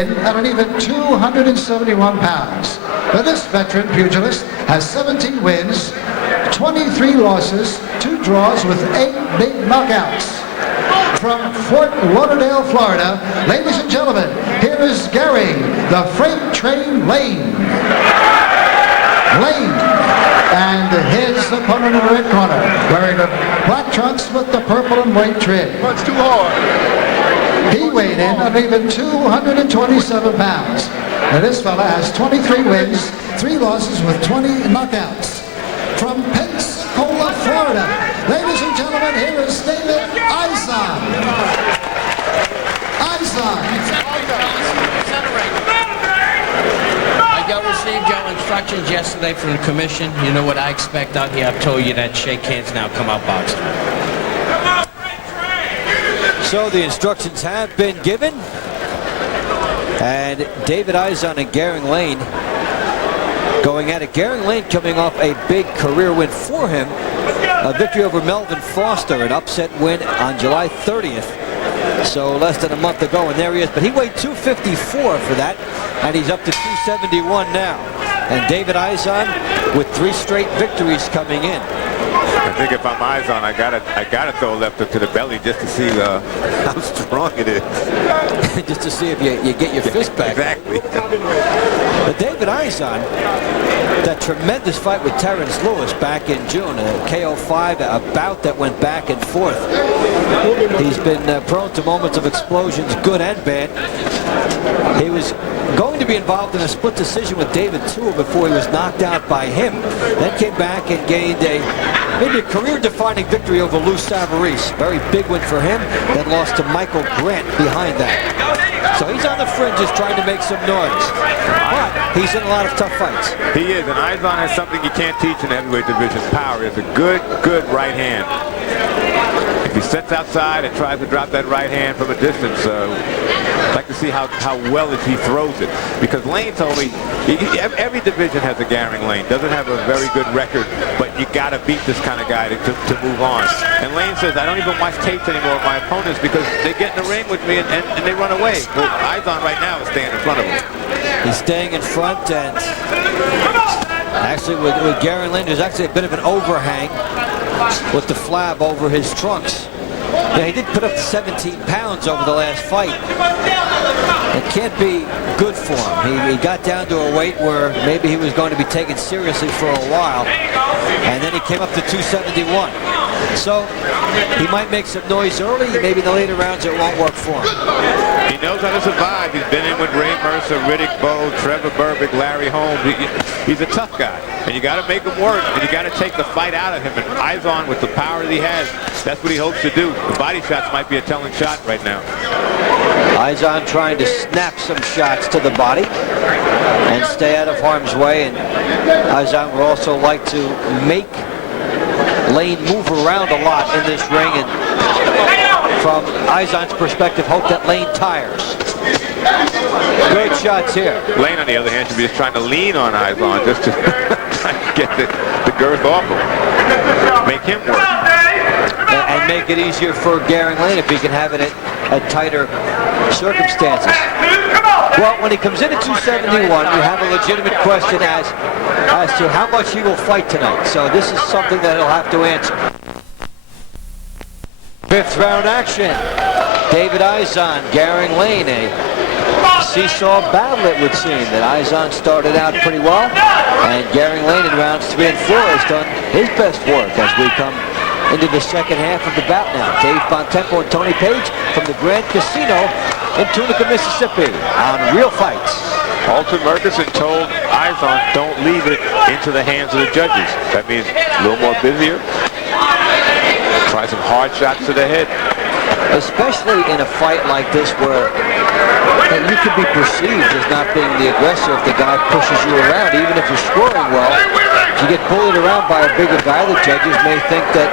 At an even 271 pounds. Now this veteran pugilist has 17 wins, 23 losses, 2 draws with 8 big knockouts. From Fort Lauderdale, Florida, ladies and gentlemen, here is Garin, the freight train Lane. And his opponent in the red corner, wearing the black trunks with the purple and white trim. That's too hard. He weighed in at even 227 pounds. Now this fella has 23 wins, 3 losses with 20 knockouts. From Pensacola, Florida, ladies and gentlemen, here is David Izon. I received your instructions yesterday from the commission. You know what I expect out here. I've told you that shake hands now, come out boxing. So the instructions have been given, and David Izon and Garin Lane going at it. Garin Lane coming off a big career win for him, a victory over Melvin Foster, an upset win on July 30th. So less than a month ago, and there he is. But he weighed 254 for that, and he's up to 271 now. And David Izon with 3 straight victories coming in. I think if I'm Izon, I gotta throw a left hook to the belly just to see how strong it is. Just to see if you get your fist back. Exactly. But David Izon, that tremendous fight with Terrence Lewis back in June, a KO5, a bout that went back and forth. He's been prone to moments of explosions, good and bad. He was going to be involved in a split decision with David Tua before he was knocked out by him. Then came back and gained maybe a career-defining victory over Lou Savarese. Very big win for him. Then lost to Michael Grant behind that. So he's on the fringes trying to make some noise. But he's in a lot of tough fights. He is, and Izon has something you can't teach in the heavyweight division. Power is a good right hand. If he sits outside and tries to drop that right hand from a distance, I'd like to see how well he throws it. Because Lane told me, every division has a Garin Lane. Doesn't have a very good record, but you got to beat this kind of guy to move on. And Lane says, I don't even watch tapes anymore of my opponents because they get in the ring with me and they run away. Well, Izon right now is staying in front of him. He's staying in front, and actually with Garin Lane, there's actually a bit of an overhang with the flab over his trunks. Yeah, he did put up 17 pounds over the last fight. It can't be good for him. He got down to a weight where maybe he was going to be taken seriously for a while, and then he came up to 271. So he might make some noise early. Maybe in the later rounds it won't work for him. He knows how to survive. He's been in with Ray Mercer, Riddick Bowe, Trevor Berbick, Larry Holmes. He's a tough guy, and you got to make him work, and you got to take the fight out of him. And Izon, with the power that he has, that's what he hopes to do. The body shots might be a telling shot right now. Izon trying to snap some shots to the body and stay out of harm's way. And Izon would also like to make Lane move around a lot in this ring, and from Izon's perspective, hope that Lane tires. Good shots here. Lane, on the other hand, should be just trying to lean on Izon just to try to get the girth off him. Make him work. And make it easier for Garin Lane if he can have it at tighter circumstances. Well, when he comes in at 271, you have a legitimate question as to how much he will fight tonight. So this is something that he'll have to answer. 5th round action. David Izon, Garin Lane, a seesaw battle it would seem. That Izon started out pretty well, and Garin Lane in rounds 3 and 4 has done his best work as we come into the second half of the bout now. Dave Bontempo and Tony Page from the Grand Casino in Tunica, Mississippi on Real Fights. Alton Murchison told Izon, don't leave it into the hands of the judges. That means a little more busier. Try some hard shots to the head. Especially in a fight like this where you could be perceived as not being the aggressor if the guy pushes you around, even if you're scoring well. If you get bullied around by a bigger guy, the judges may think that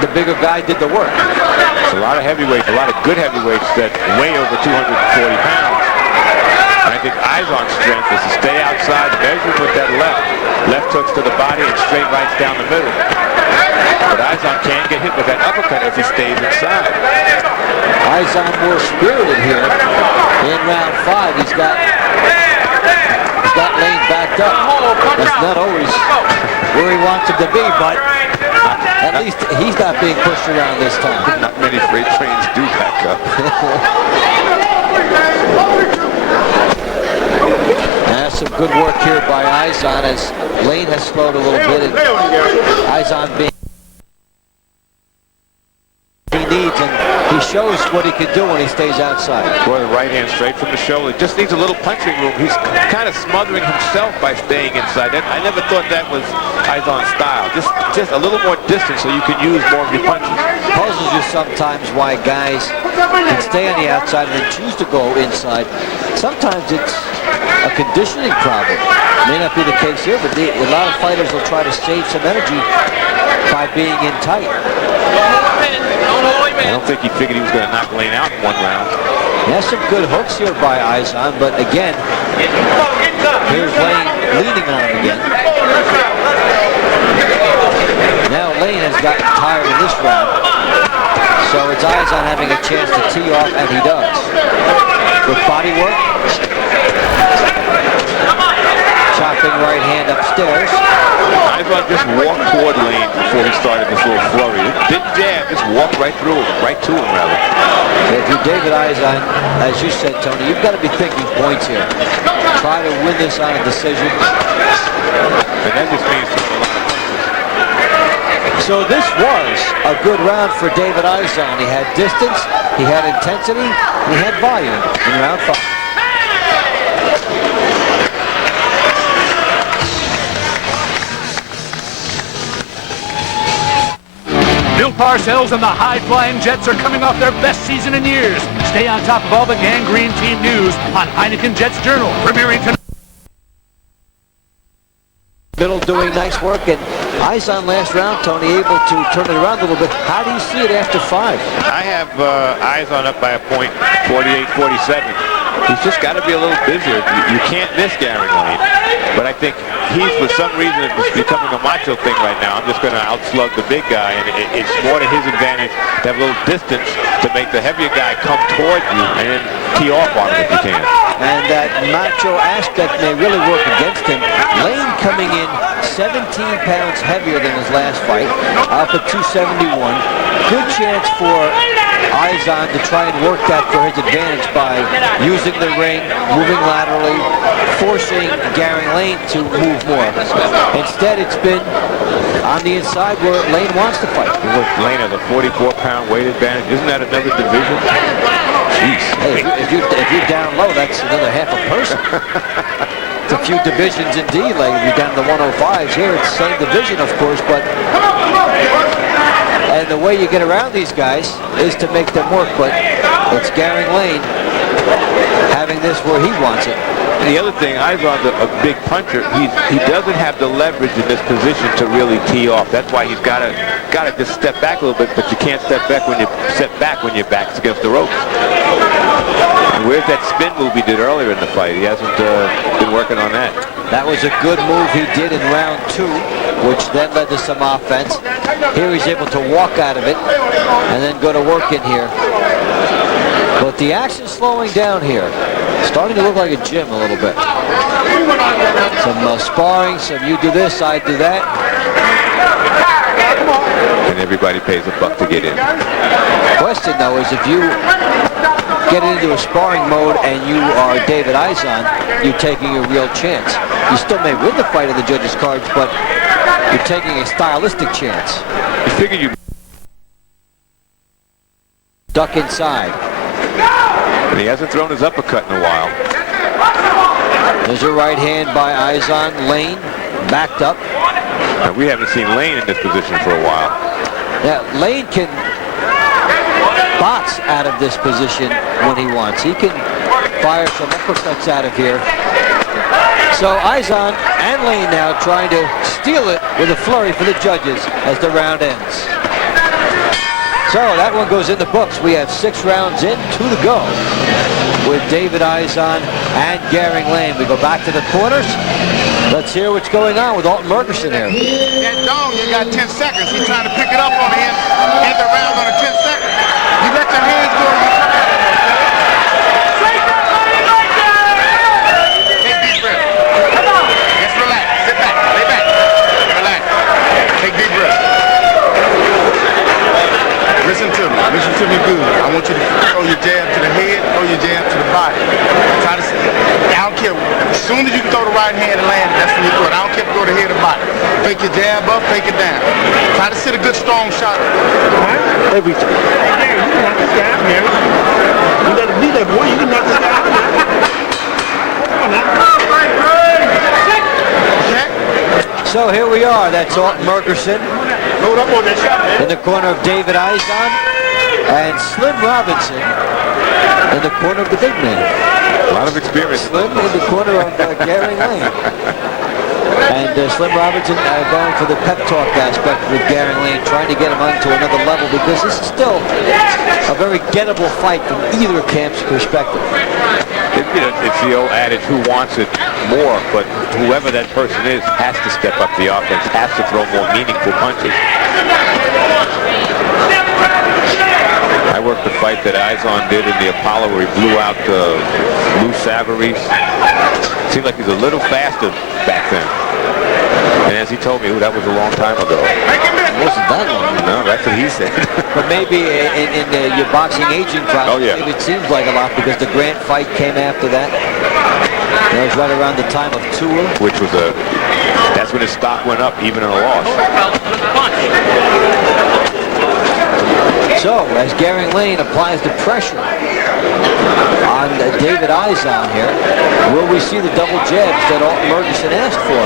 the bigger guy did the work. It's a lot of heavyweights, a lot of good heavyweights that weigh over 240 pounds. And I think Izon's strength is to stay outside, measure with that left hooks to the body and straight rights down the middle. But Izon can get hit with that uppercut if he stays inside. Izon more spirited here in round 5. He's got Lane backed up. That's not always where he wants him to be, but at least he's not being pushed around this time. Not many freight trains do back up. That's some good work here by Izon as Lane has slowed a little bit, and Izon being he needs, and he shows what he can do when he stays outside. Boy, the right hand straight from the shoulder. Just needs a little punching room. He's kind of smothering himself by staying inside. I never thought that was Izon's style. Just a little more distance so you can use more of your punches. Puzzles you sometimes why guys can stay on the outside and then choose to go inside. Sometimes it's a conditioning problem. May not be the case here, but a lot of fighters will try to save some energy by being in tight. I don't think he figured he was going to knock Lane out in one round. He has some good hooks here by Izon, but again, here's Lane leaning on him again. Now Lane has gotten tired in this round, so it's Izon having a chance to tee off, and he does. With body work. Chopping right hand upstairs. Izon just walked toward Lane before he started this little flurry. Didn't jab, just walked right through him, right to him rather. If you're David Izon, as you said, Tony, you've got to be thinking points here. Try to win this on a decision. And that just means so this was a good round for David Izon. He had distance, he had intensity, and he had volume in round 5. Bill Parcells and the high-flying Jets are coming off their best season in years. Stay on top of all the Gang Green team news on Heineken Jets Journal, premiering tonight. Middle doing nice work, and Izon last round, Tony, able to turn it around a little bit. How do you see it after 5? I have Izon up by a point, 48-47. He's just got to be a little busier. You can't miss Garin Lane. But I think he's, for some reason, it's becoming a macho thing right now. I'm just going to outslug the big guy, and it's more to his advantage to have a little distance to make the heavier guy come toward you and then tee off on him if you can. And that macho aspect may really work against him. Lane coming in 17 pounds heavier than his last fight, up at 271. Good chance for Izon to try and work that for his advantage by using the ring, moving laterally, forcing Garin Lane to move more. Instead, it's been on the inside where Lane wants to fight. Lane has a 44-pound weight advantage. Isn't that another division? Jeez. Hey, if you're down low, that's another half a person. It's a few divisions indeed. Like if you're down to 105s here, it's the same division, of course, but and the way you get around these guys is to make them work, but it's Garin Lane having this where he wants it. And the other thing, Izon's a big puncher. He doesn't have the leverage in this position to really tee off. That's why he's got to just step back a little bit, but you can't step back when your back's against the ropes. And where's that spin move he did earlier in the fight? He hasn't been working on that. That was a good move he did in round 2, which then led to some offense. Here he's able to walk out of it and then go to work in here. But the action's slowing down here. Starting to look like a gym a little bit. Some sparring, some you do this, I do that. And everybody pays a buck to get in. Question, though, is if you get into a sparring mode and you are David Izon, you're taking a real chance. You still may win the fight in the judges' cards, but you're taking a stylistic chance. You figure you duck inside. And he hasn't thrown his uppercut in a while. There's a right hand by Izon. Lane backed up. And we haven't seen Lane in this position for a while. Yeah, Lane can box out of this position when he wants. He can fire some uppercuts out of here. So Izon and Lane now trying to steal it with a flurry for the judges as the round ends. So that one goes in the books. We have 6 rounds in, 2 to go. with David Izon and Garin Lane. We go back to the corners. Let's hear what's going on with Alton Murkerson here. That dog, you got 10 seconds. He's trying to pick it up on him. End the round on a 10 seconds. You let your hands go and you come at him. Take deep breath. Just relax. Sit back. Lay back. Relax. Take deep breath. Listen to me. Listen to me good. I want you to throw your jab to the head, throw your jab to the body. Try to sit. I don't care. As soon as you can throw the right hand and land, that's when you do it. I don't care if you go to head or body. Fake your jab up, fake it down. Try to sit a good strong shot. Every time. Hey, Gary, you can knock this guy out, man. You gotta be that boy. You can knock this guy out. Come on now. So here we are. That's Alton Murkerson Load up on that shot, man. in the corner of David Izon and Slim Robinson in the corner of the big man. A lot of experience. Slim in the corner of Garin Lane. And Slim Robinson going for the pep talk aspect with Garin Lane, trying to get him onto another level because this is still a very gettable fight from either camp's perspective. It's the old adage, who wants it more, but whoever that person is has to step up the offense, has to throw more meaningful punches. I worked the fight that Izon did in the Apollo where he blew out Lou Savarese. Seemed like he was a little faster back then. And as he told me, that was a long time ago. It wasn't that long. No, that's what he said. But maybe in your boxing aging process, Oh, yeah. it seems like a lot because the Grant fight came after that. That was right around the time of Tua. Which was that's when his stock went up, even in a loss. So, as Garin Lane applies the pressure on David Izon here, will we see the double jabs that Alton Murkerson asked for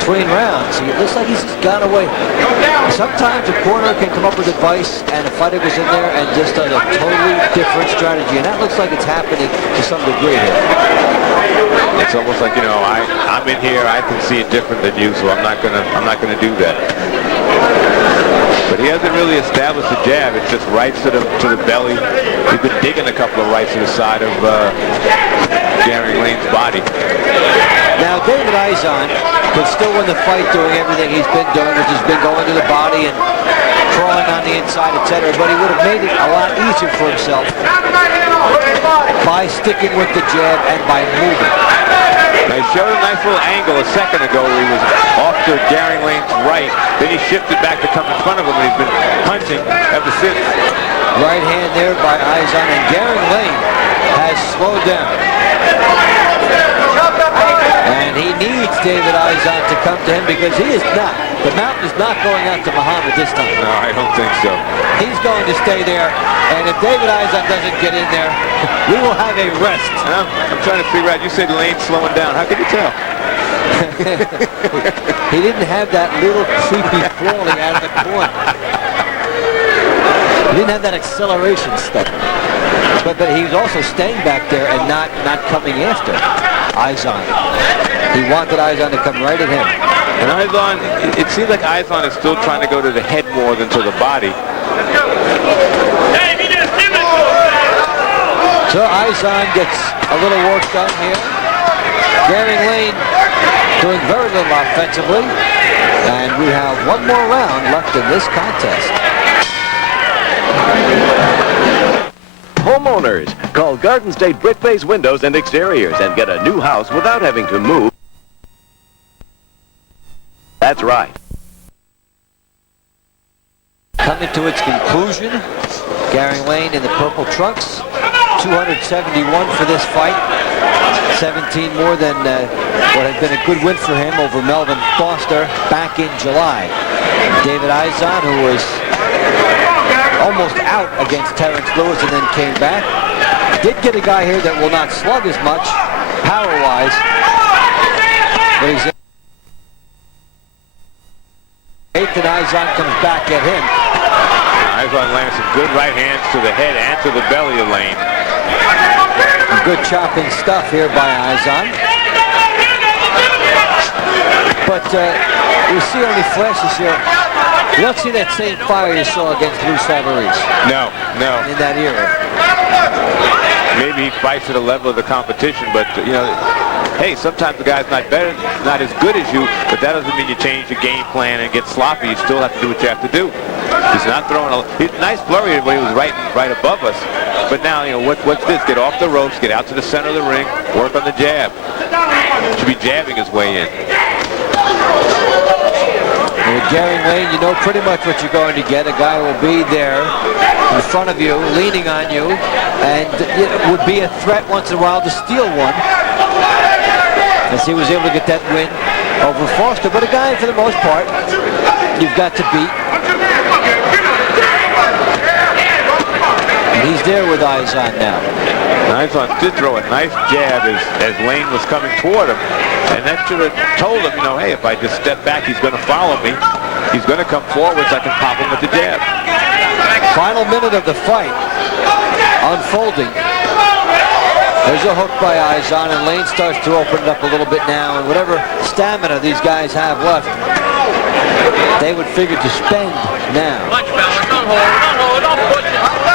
between rounds? It looks like he's just gone away. Sometimes a corner can come up with advice and a fighter goes in there and just does a totally different strategy, and that looks like it's happening to some degree here. It's almost like, I'm in here, I can see it different than you, so I'm not gonna do that. But he hasn't really established a jab. It's just rights to the belly. He's been digging a couple of rights to the side of Garin Lane's body. Now, David Izon can still win the fight doing everything he's been doing, which has been going to the body and crawling on the inside, etc. But he would have made it a lot easier for himself by sticking with the jab and by moving. Now, he showed a nice little angle a second ago where he was off to Garin Lane's right. Then he shifted back to come in front of him, and he's been punching ever since. Right hand there by Izon, and Garin Lane has slowed down. And he needs David Izon to come to him because he is not. The mountain is not going out to Muhammad this time. No, I don't think so. He's going to stay there, and if David Izon doesn't get in there, we will have a rest. I'm trying to figure out, you said Lane's slowing down. How could you tell? He didn't have that little creepy crawling out of the corner. He didn't have that acceleration stuff. But he was also staying back there and not coming after Izon. He wanted Izon to come right at him. And Izon, it seems like Izon is still trying to go to the head more than to the body. So Izon gets a little work done here. Garin Lane doing very little offensively. And we have one more round left in this contest. Homeowners, call Garden State Brick Base Windows and Exteriors and get a new house without having to move. That's right. Coming to its conclusion, Garin Lane in the purple trunks, 271 for this fight, 17 more than what had been a good win for him over Melvin Foster back in July. David Izon, who was almost out against Terrence Lewis and then came back, did get a guy here that will not slug as much power-wise, but he's eighth, and Izon comes back at him. Izon lands some good right hands to the head and to the belly of Lane. Good chopping stuff here by Izon. But we see only flashes here. You don't see that same fire you saw against Lou Savarese. No. In that era. maybe he fights at the level of the competition, but you know, hey, sometimes the guy's not better, not as good as you, but that doesn't mean you change your game plan and get sloppy. You still have to do what you have to do. He's not throwing he's nice flurry when he was right above us, but now, you know, what's this? Get off the ropes, get out to the center of the ring, work on the jab. Should be jabbing his way in. With Garin Lane, you know pretty much what you're going to get. A guy will be there in front of you, leaning on you, and it would be a threat once in a while to steal one, as he was able to get that win over Foster. But a guy, for the most part, you've got to beat. And he's there with Izon now. Izon did throw a nice jab as Lane was coming toward him. And that should have told him, you know, hey, if I just step back, he's going to follow me. He's going to come forward so I can pop him with the jab. Final minute of the fight unfolding. There's a hook by Izon, and Lane starts to open it up a little bit now. And whatever stamina these guys have left, they would figure to spend now.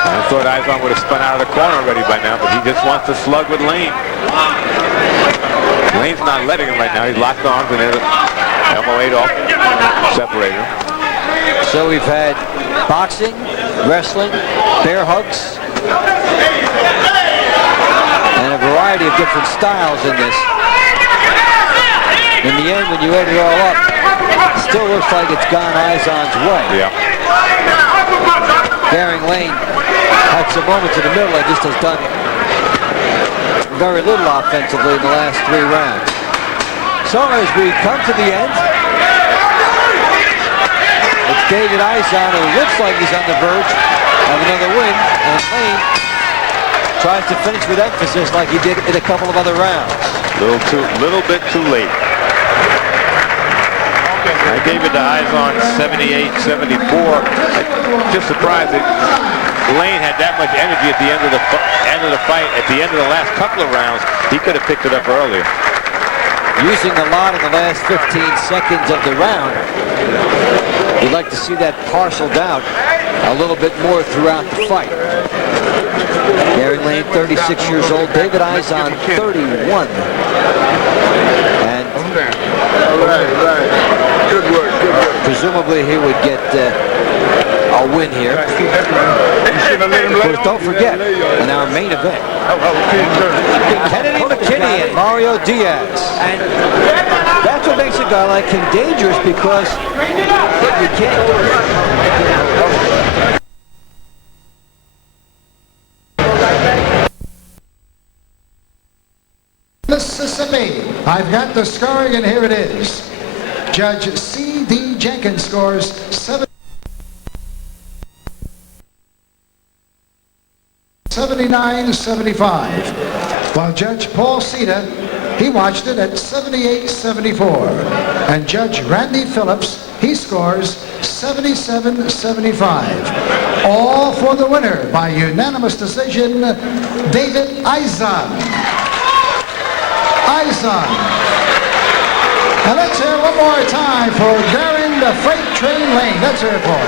I thought Izon would have spun out of the corner already by now, but he just wants to slug with Lane. Lane's not letting him right now. He's locked arms and elbow 8 off, separator. So we've had boxing, wrestling, bear hugs, and a variety of different styles in this. In the end, when you add it all up, it still looks like it's gone Izon's way. Yeah. Garin Lane had some moments in the middle and just has done very little offensively in the last 3 rounds. So as we come to the end, it's David Izon, who looks like he's on the verge of another win, and Lane tries to finish with emphasis like he did in a couple of other rounds. Little bit too late. I gave it to Izon 78-74. I'm just surprised that Lane had that much energy at the end of the fight. At the end of the last couple of rounds, he could have picked it up earlier. Using a lot in the last 15 seconds of the round. We'd like to see that parceled out a little bit more throughout the fight. Garin Lane, 36 years old. David Izon, 31. And Good work, good work. presumably he would get a win here. Of course, don't forget, in our main event, Kennedy McKinney and Mario Diaz. And that's what makes a guy like him dangerous, because you can't. Mississippi. I've got the scoring, and here it is. Judge C.D. Jenkins scores 79-75, while Judge Paul Cedar, he watched it at 78-74, and Judge Randy Phillips, he scores 77-75. All for the winner by unanimous decision, David Izon. And let's hear one more time for Garin the Freight Train Lane. Let's hear it for him.